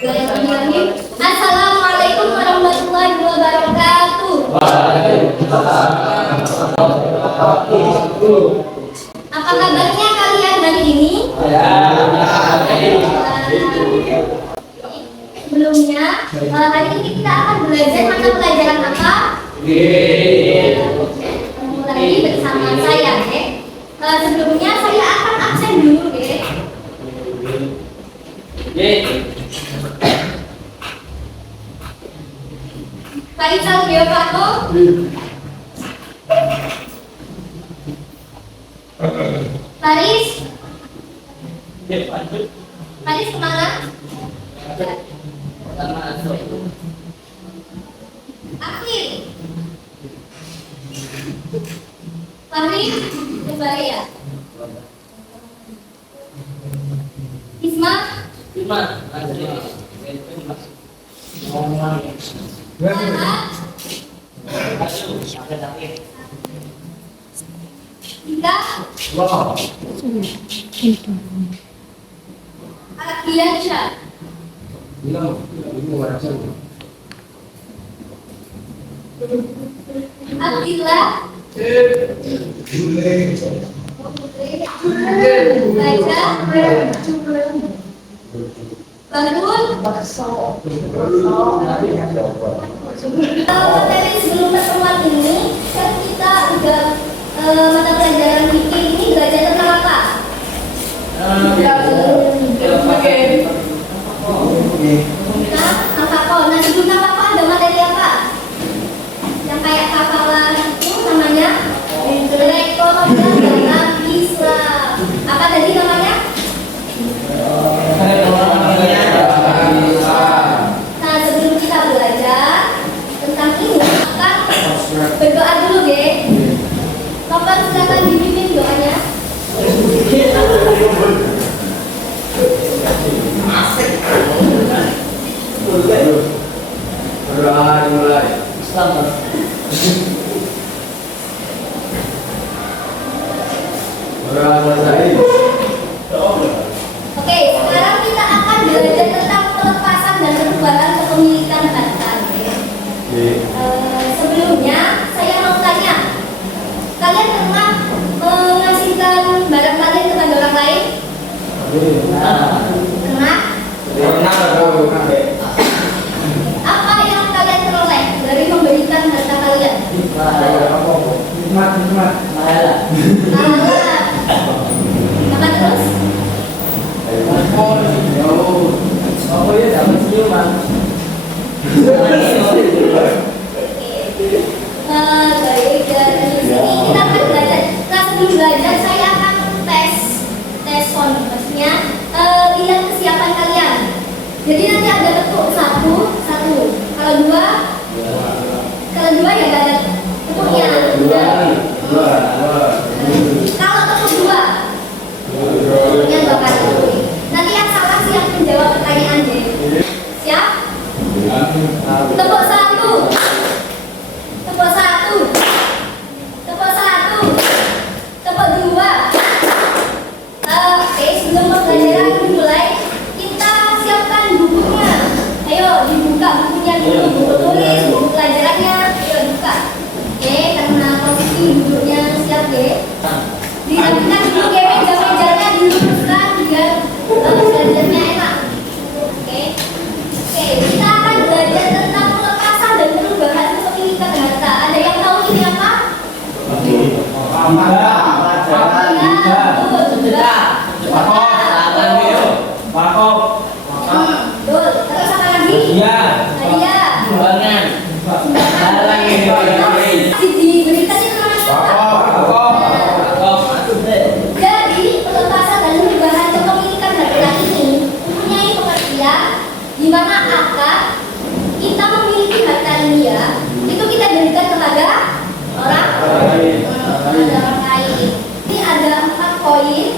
Assalamualaikum warahmatullahi wabarakatuh. Apa kabarnya kalian hari ini? Sebelumnya, hari ini kita akan belajar mata pelajaran apa? Mulai bersama saya, oke? Sebelumnya saya akan absen dulu, oke? Faisal Geopato. Paris. Paris kemana? Akhir. Fahri, kembali ya. Isma. Agiansyah. Abdillah. Baca. Bangun. Materi sebelum pertemuan ini kan kita udah mata pelajaran fikih ini belajar tentang apa? Nah, sebelum apa ada materi apa? Yang kayak kafalah itu namanya Rekomendasi Islam. Apa tadi namanya? Nah, sebelum kita belajar tentang ini, akan berdoa dulu, ge. Bapak silakan dipimpin doanya. Mulai. Oke, sekarang kita akan belajar tentang pelepasan dan perubahan kepemilikan harta. Sebelumnya, saya mau tanya, kalian pernah mengasihkan barang kalian kepada orang lain? Pernah? Apa yang kalian peroleh dari memberikan harta kalian? Pahala. Apa terus? Baik, dari sini kita akan belajar. Nah, sebelum belajar saya akan tes maksudnya lihat kesiapan kalian. Jadi nanti ada bentuk satu. Kalau dua ya nggak ada bentuknya. Kalau bentuk dua, bentuknya bakal bentuk. Nanti yang salah siap menjawab pertanyaan deh. Siap? Tepuk satu. Tepuk dua. Oke, sebelum pembelajaran dimulai, kita siapkan bukunya. Ayo dibuka bukunya dulu, buku tulis, buku pelajarannya. Ayo buka. Oke, karena posisi duduknya siap ya. Dirapikan dulu ya, meja-mejanya diluruskan biar belajarnya enak. Oke, kita akan belajar tentang pelepasan dan perubahan kepemilikan harta. Ada yang tahu ini apa? Betul. Terus apa lagi? Hadiah. Sumbangan. Diberikan itu namanya. Jadi pelepasan dan perubahan kepemilikan harta ini mempunyai pengertian di mana akad kita memiliki harta ini ya, itu kita berikan kepada orang lain. Ini ada 4 poin.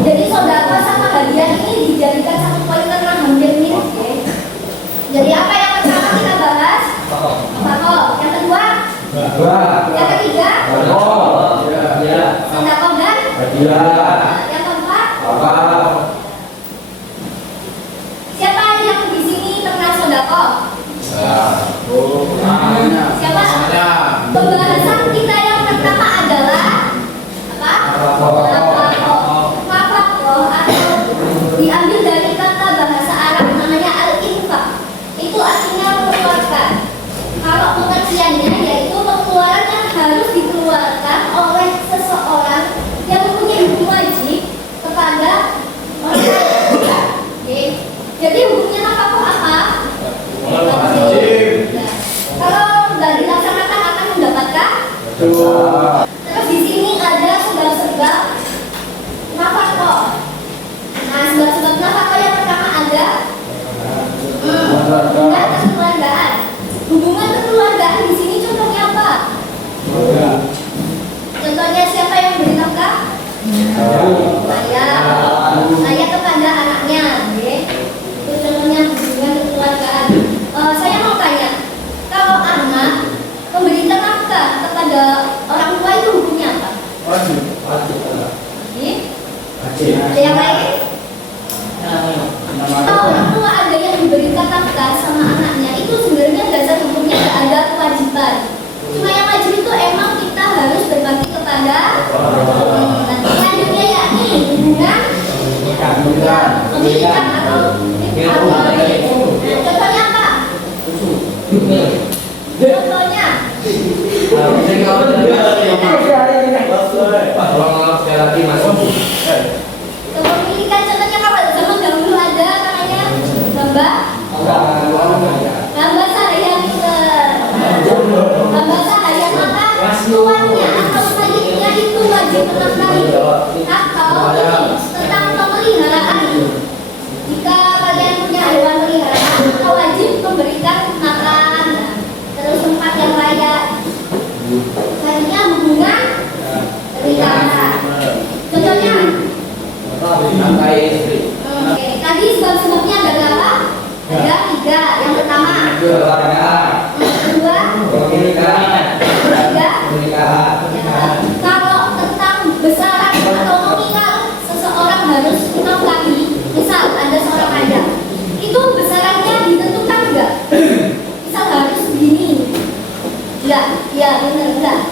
Jadi saudara sama hadiah ini dijadikan satu poin karena hampir mirip ya. Jadi apa yang pertama kita bahas? Pokok. Yang kedua? Yang ketiga? Sedekah dan? Yang keempat? Siapa yang di sini Siapa? Pembahasan kita yang pertama adalah apa? Nafaqah atau diambil dari kata bahasa Arab namanya al-infaq. Itu artinya mengeluarkan. Kalau pengertiannya yaitu pengeluaran yang harus dikeluarkan oleh seseorang yang mempunyai hukum wajib kepada orang lain. Oke. Jadi hukumnya nafaqah apa? Wajib. Nah, kalau nggak dilaksanakan akan mendapatkan. Terus di sini ada sebab-sebab nafaqah. Nah, sebab-sebab nafaqah yang pertama ada hubungan kekeluargaan. Hubungan kekeluargaan di sini contohnya apa? Contohnya siapa yang beri nafkah? Saya kepada anaknya. Itu contohnya hubungan kekeluargaan. Saya mau tanya, kalau anak memberikan nafkah kepada orang tua itu hukumnya apa? Wajib. Ada yang lain? Kalau orang tua ada yang diberikan nafkah sama anaknya, itu sebenarnya dasar hukumnya tidak ada kewajiban. Cuma yang wajib itu emang kita harus berbakti kepada selanjutnya yakni hubungan pemilikan atau contohnya apa? Contohnya kepemilikan, contohnya kalau zaman dahulu ada namanya hamba sahaya, maka tuannya atau pemiliknya itu wajib menafkahi. Atau ini tentang pemeliharaan. Jika kalian punya hewan peliharaan, maka wajib memberikan makan, terus tempat yang layak. Selanjutnya hubungan pernikahan. Contohnya oke, tadi sebab-sebabnya ada berapa? Ada 3. Yang pertama kedua ketiga. Kalau tentang besaran atau nominal seseorang harus menafkahi, misal ada seorang ayah, itu besarannya ditentukan enggak? Misal harus segini. Enggak, ya benar enggak?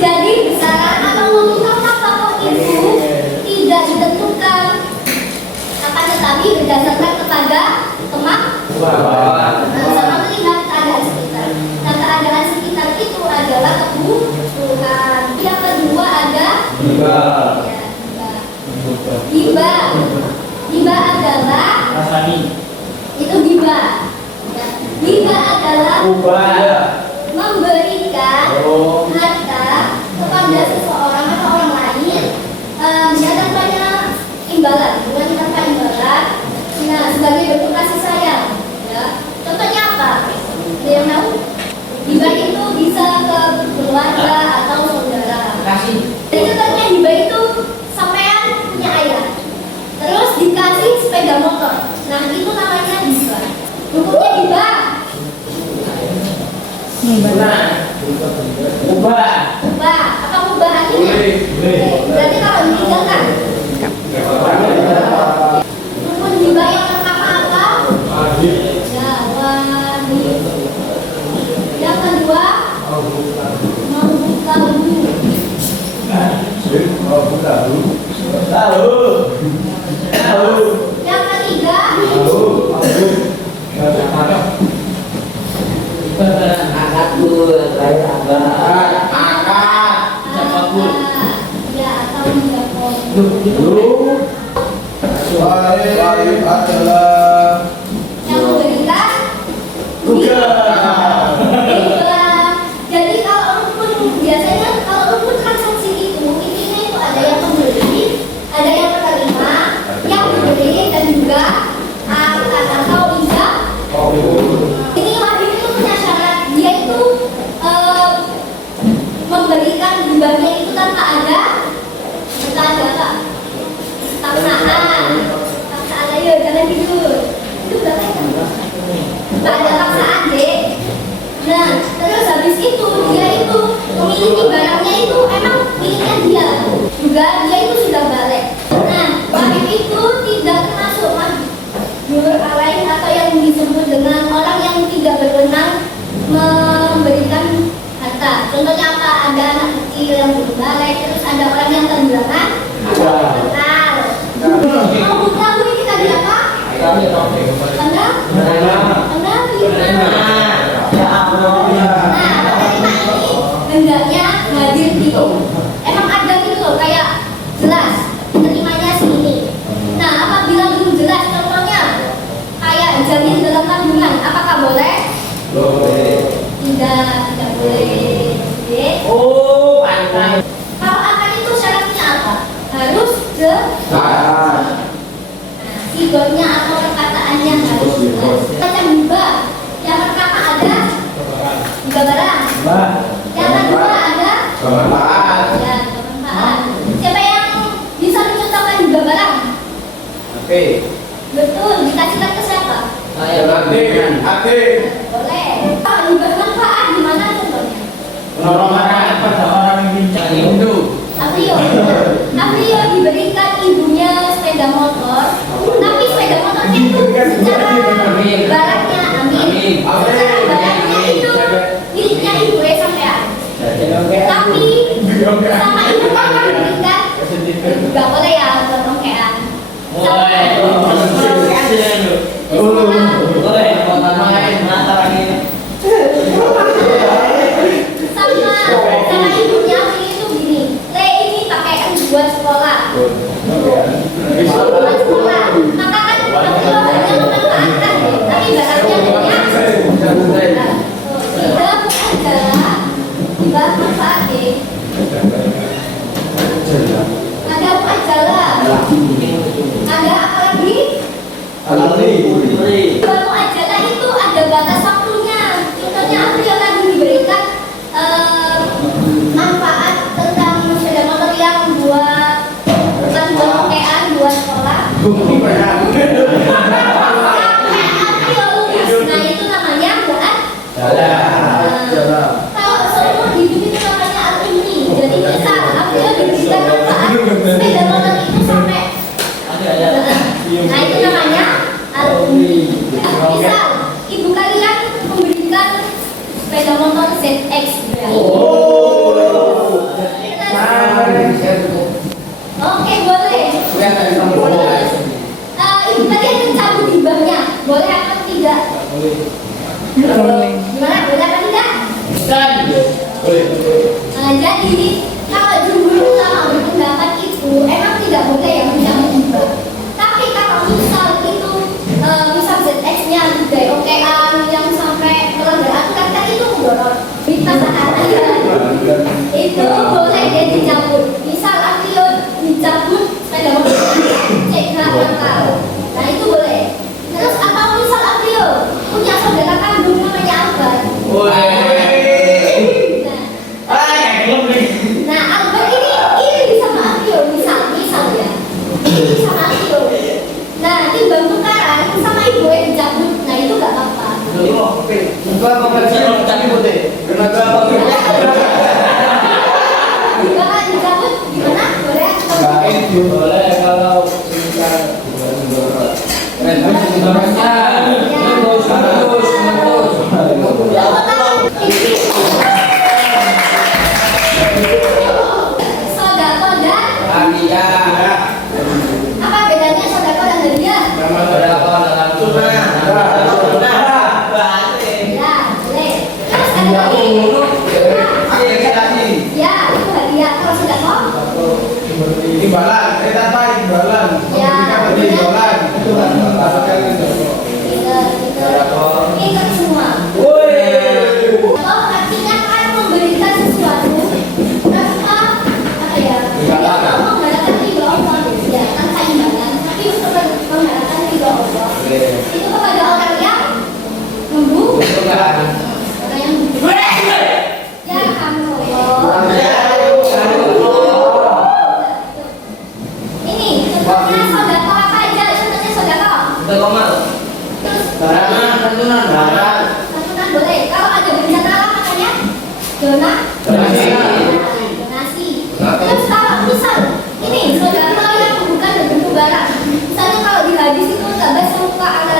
Jadi besaran atau nominal nafkah itu tidak ditentukan, akan tetapi berdasarkan kepada kemampuan sama melihat keadaan sekitar. Nah, keadaan sekitar itu adalah kebutuhan. Yang kedua ada hibah adalah itu hibah. Hibah adalah memberikan harta kepada seseorang atau orang lain ya tanpanya imbalan, bukan tanpa imbalan. Nah, sebagai bentuk kasih sayang. Ya. Contohnya apa? Ada yang tahu? Hibah itu bisa ke keluarga atau saudara. Jadi contohnya hibah itu sampean punya ayah, terus dikasih sepeda motor. Nah, itu namanya hibah. Hukumnya hibah. Ubah. Apa ubah artinya? Berarti kalau ditinggalkan. Rukun hibah yang pertama apa? Ya, wajib. Yang kedua, yang ketiga, ya atau adalah yang memberikan jadi kalau rukun biasanya kalau rukun transaksi itu intinya itu ada yang memberi, ada yang menerima, yang memberi dan juga akan atau tidak. Ini wajib itu punya syarat, dia itu memberikan hibahnya itu tanpa ada apa? Paksaan ayo jangan tidur. Itu berapa ya? Tak ada paksaan deh. Nah, terus habis itu dia itu memiliki barangnya itu emang miliknya dia. Juga dia itu sudah balik. Nah, wajib itu tidak termasuk jujur, alain atau yang disebut dengan orang yang tidak berwenang memberikan harta. Contohnya apa? Ada anak kecil yang belum balik, terus ada orang yang kehilangan akal. Mau tahu ini tadi apa? Anda? Hendaknya hadir gitu. Emang ada gitu loh, kayak jelas terimanya segini. Nah, apabila belum jelas, contohnya kayak janin dalam kandungan, apakah boleh? Tidak boleh. Oh, pantas. Kalau akan itu syaratnya apa? Harus jelas. Nah, sigotnya atau perkataannya harus jelas. Macam hibah, yang pertama ada hibah barang. Yang kedua ada Bermanfaat. ya, bermanfaat. Siapa yang bisa mencontohkan hibah barang? Oke. Betul, dikasihkan ke siapa? Saya Ade. Boleh. Kalau hibah manfaat gimana contohnya? Penolongan pada orang yang pincang hindu. Aprio diberikan ibunya sepeda motor, tapi sepeda motornya itu secara barangnya, amin. Secara barangnya itu miliknya ibu sampean. Tapi sama ibu kan diberikan, nggak boleh ya buat rongkean. Sama ibunya itu gini, le ini pakaian buat sekolah. Buat sekolah. Maka kan Aprio hanya memanfaatkan, tapi barangnya punya. Tidak adalah hibah manfaat deh. Ada ajalah. Ada apa lagi? Baru ajalah itu ada batas waktunya. Contohnya Aprio tadi diberikan manfaat tentang sepeda motor yang buat bukan buat pakaian, buat sekolah. Sampai Aprio lulus. Nah itu namanya buat kalau seumur hidup itu namanya al-ummi. Jadi misal Aprio diberikan manfaat sepeda motor itu sampai nah itu namanya al-ummi. Misal ibu kalian memberikan sepeda motor ZX. Oke, boleh. Ibu kalian mencabut hibahnya, boleh atau tidak? Gimana? Boleh apa tidak? Jadi kalau jumhur ulama berpendapat itu emang tidak boleh ya mencabut hibah. Tapi kalau misal itu misal ZX-nya juga okean yang sampai melanggar aturan kan itu mudorot. Itu boleh dia dicabut. Misal Aprio dicabut sepeda motor CH nakal. Nah itu boleh. Terus atau misal Aprio punya saudara kandung namanya Albert. Nah Albert ini sama Aprio misal ya. Ini sama Aprio. Nah timbang tukaran sama ibu yang dicabut. Nah itu gak apa-apa. Kalau dicabut gimana? Boleh atau Boleh kalau sodako dan apa bedanya sodako dan hadiah? Ya, boleh. Terus ada lagi. Ya, itu hadiah. Kalau sodako? Ya, ikut semua. Artinya kan memberikan sesuatu tanpa apa ya? Dia mau mengharapkan ridho Allah, ya tanpa imbalan, tapi untuk mengharapkan ridho Allah. Itu kepada orang yang membutuhkan. Orang yang membutuhkan. Ya, kamu ini contohnya sodako apa aja? Contohnya sodako. Terus santunan boleh. Kalau ada bencana apa namanya? Donasi. Terus kalau misal ini sodako yang bukan berbentuk barang. Misalnya kalau di hadis itu nggak baca muka anak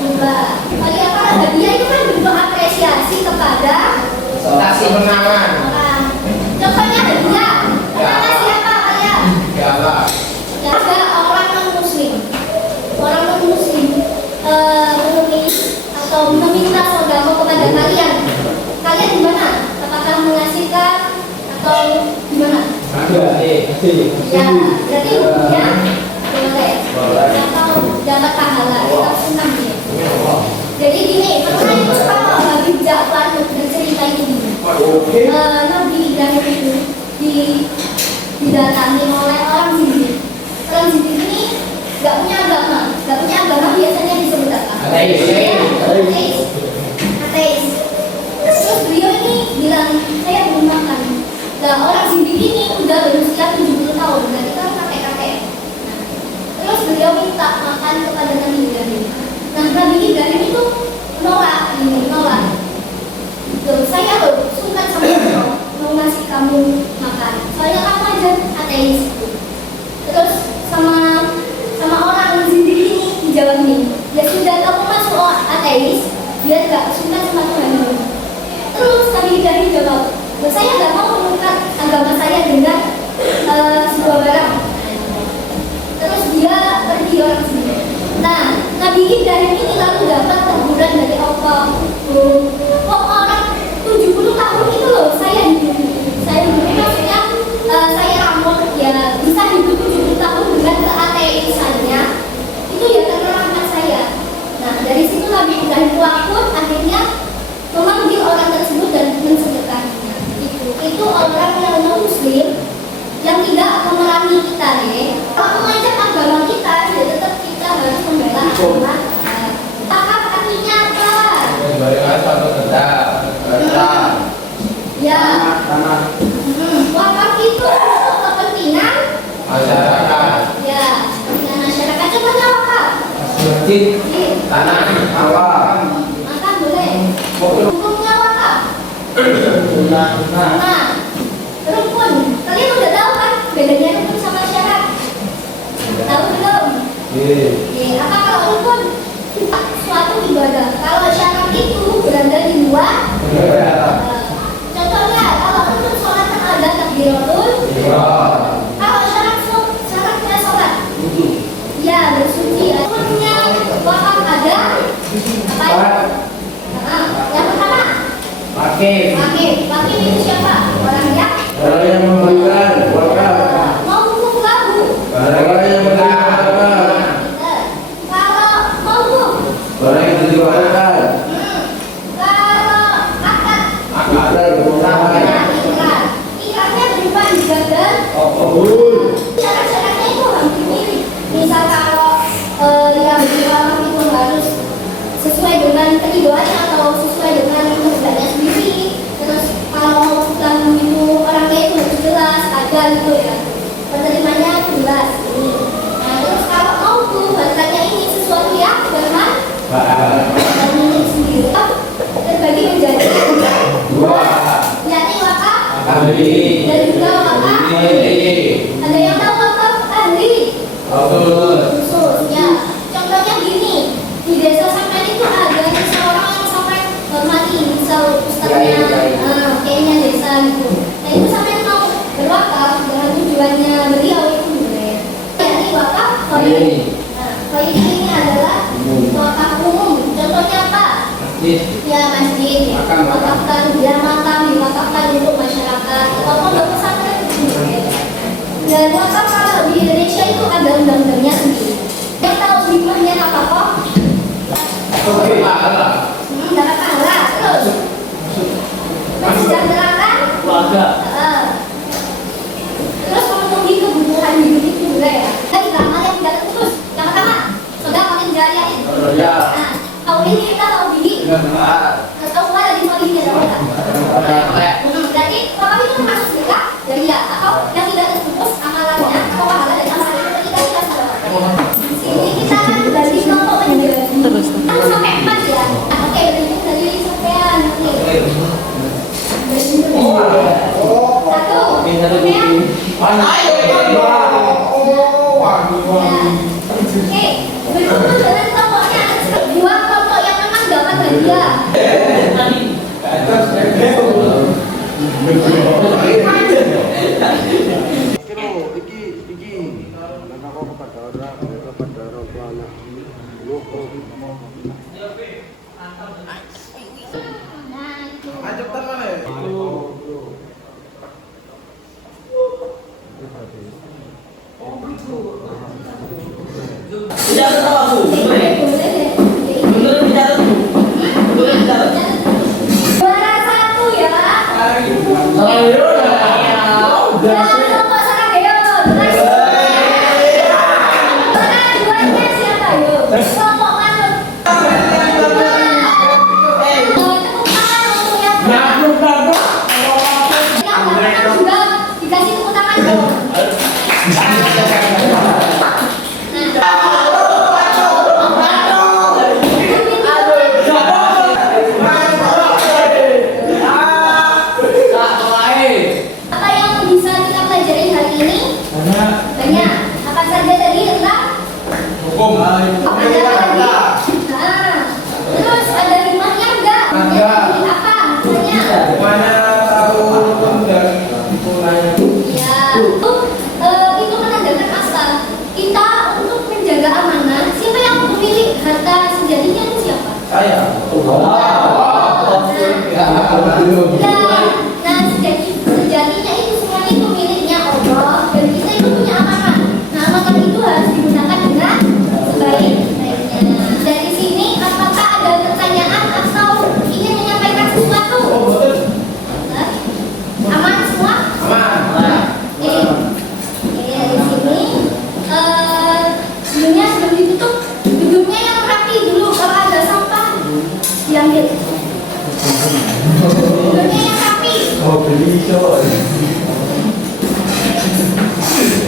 Coba. Kali apa hadiah itu kan bentuk apresiasi kepada Kasih menangan. orang. Contohnya hadiah. Kata siapa kalian? Ya lah. Ya, ada orang non muslim. Orang non muslim menulis atau meminta sodako kepada kalian. Kalian gimana? Apakah mengasihkan atau gimana? Kasih. Ya, jadi hukumnya boleh. Atau dapat pahala. Kita senang ya. Jadi gini, pernah itu kalau Nabi Ja'far bercerita ini. Nabi Ibrahim itu didatangi oleh orang Zindik. Orang Zindik ini nggak punya agama biasanya disebut apa? Ateis. Ateis. Terus beliau ini bilang, saya belum makan. Nah, orang Zindik ini udah berusia 70 tahun, berarti kan kakek-kakek. Nah, terus beliau minta makan kepada Nabi Ibrahim. Nah, Nabi Ibrahim itu nolak. Tuh, saya loh suka sama kamu, mau ngasih kamu makan. Soalnya kamu aja ateis. Terus sama orang Zindik ini dijawab nih, ya sudah kamu masuk ateis, dia nggak suka sama Tuhan. Terus Nabi Ibrahim jawab, saya nggak mau menukar agama saya dengan sebuah barang. Terus dia pergi orang sini. Nah, Nabi Ibrahim ini lalu dapat teguran dari Allah. Kok orang 70 tahun itu loh saya hidup maksudnya saya rampung ya bisa hidup 70 tahun dengan keateisannya itu ya karena rahmat saya. Nah, dari situ Nabi Ibrahim pun akhirnya memanggil orang tersebut dan mensedekahnya. Itu orang yang non muslim yang tidak memerangi kita deh. Kalau mengajak agama kita, ya tetap kita harus membela agama. Akad artinya apa? Ya. Wakaf itu untuk kepentingan Masyarakat. ya, kepentingan masyarakat. Contohnya wakaf. Masjid. Tanah. Awal. Makan boleh. Hukumnya wakaf. Nah, rukun. Kalian udah tahu kan bedanya rukun sama syarat? Tahu belum? Apa kalau rukun? Suatu ibadah. Kalau syarat itu berada di luar. Contohnya kalau rukun sholat kan ada takbiratul. Kalau syaratnya sholat. Ya, bersuci. Rukunnya wakaf ada. Apa itu? Yang pertama. Wakil itu siapa? Orang yang memberikan wakaf. mau hukum lagu. Orang yang memberikan. Kalau mau hukum. Orang yang diwakilkan. Kalau akad. Ikrar. Ikrarnya berupa ibadah. Syarat-syaratnya itu hampir mirip. Misal kalau yang orang itu harus sesuai dengan keridoannya atau sesuai dengan kehendaknya sendiri. Terus kalau lagu itu orangnya itu harus jelas, ada gitu ya. Penerimanya jelas. Nah, terus kalau mau tuh bahasanya ini sesuatu yang bermanfaat milik sendiri terbagi menjadi dua, yakni wakaf dan juga wakaf. Ada yang tahu wakaf ahli? Khusus ya. Contohnya gini, di desa sampean itu ada seseorang yang sampai mati, misal ustaznya, kayaknya desa gitu. Nah itu sampean mau berwakaf dengan tujuannya beliau itu boleh. Yakni wakaf khairi. Nah, khairi ini adalah wakaf umum. Contohnya apa? Ya masjid. Wakafkan bila makam, diwakafkan untuk masyarakat. Atau pondok pesantren itu boleh. Dan wakaf kalau di Indonesia itu ada undang-undangnya sendiri. Yang tahu hikmahnya apa kok? Dapat pahala. Terus mensejahterakan Keluarga. Terus memenuhi kebutuhan hidup itu juga ya. Dan juga amal yang tidak terputus. Yang pertama, sudah makin jariah itu. Nah, kalau ini kita tahu gigi. Tahu nggak lagi mau ini ada apa? Berarti wakaf itu termasuk sedekah jariah atau yang tidak terputus amalannya atau pahala dari amalan itu ketika kita sudah. Sini kita berarti kelompok menjadi terus sampai 4 ya. Oke, berarti dari sampean nih. Satu. Oke, berikut dengan kelompoknya dua dia. Bicara sama aku. Bener bicara tuh. Bener bicara. Juara 1 ya. Ayo. Jangan lupa Sarageo. Juara 2-nya siapa yuk? Kelompok manut. Tepuk tangan untuk yang menang. Yang nggak menang juga dikasih tepuk tangan dong. Apa yang bisa kita pelajari hari ini? Banyak. Apa saja tadi tentang? Apa saja tadi? Nah, terus ada hikmahnya enggak? Ada. Yang apa? Misalnya? Mana tahu dan mulai. Ya, itu menandakan asal kita untuk menjaga amanah. Siapa yang memilih harta sejatinya itu siapa? Saya. Nah, sejatinya itu semuanya itu miliknya Allah dan kita itu punya amanah. Nah, amanah itu harus digunakan dengan sebaik-baiknya. Dari sini, apakah ada pertanyaan atau ingin menyampaikan sesuatu? Hah? Aman semua? Oke, dari sini sebelumnya sebelum ditutup duduknya yang rapi dulu. Kalau ada sampah diambil. Duduknya yang rapi. Oke,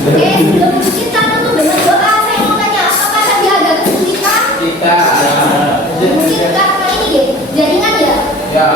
sebelum kita tutup dengan doa, saya mau tanya apakah tadi ada kesulitan? Kita. Mungkin karena ini ya, jaringan ya. Ya.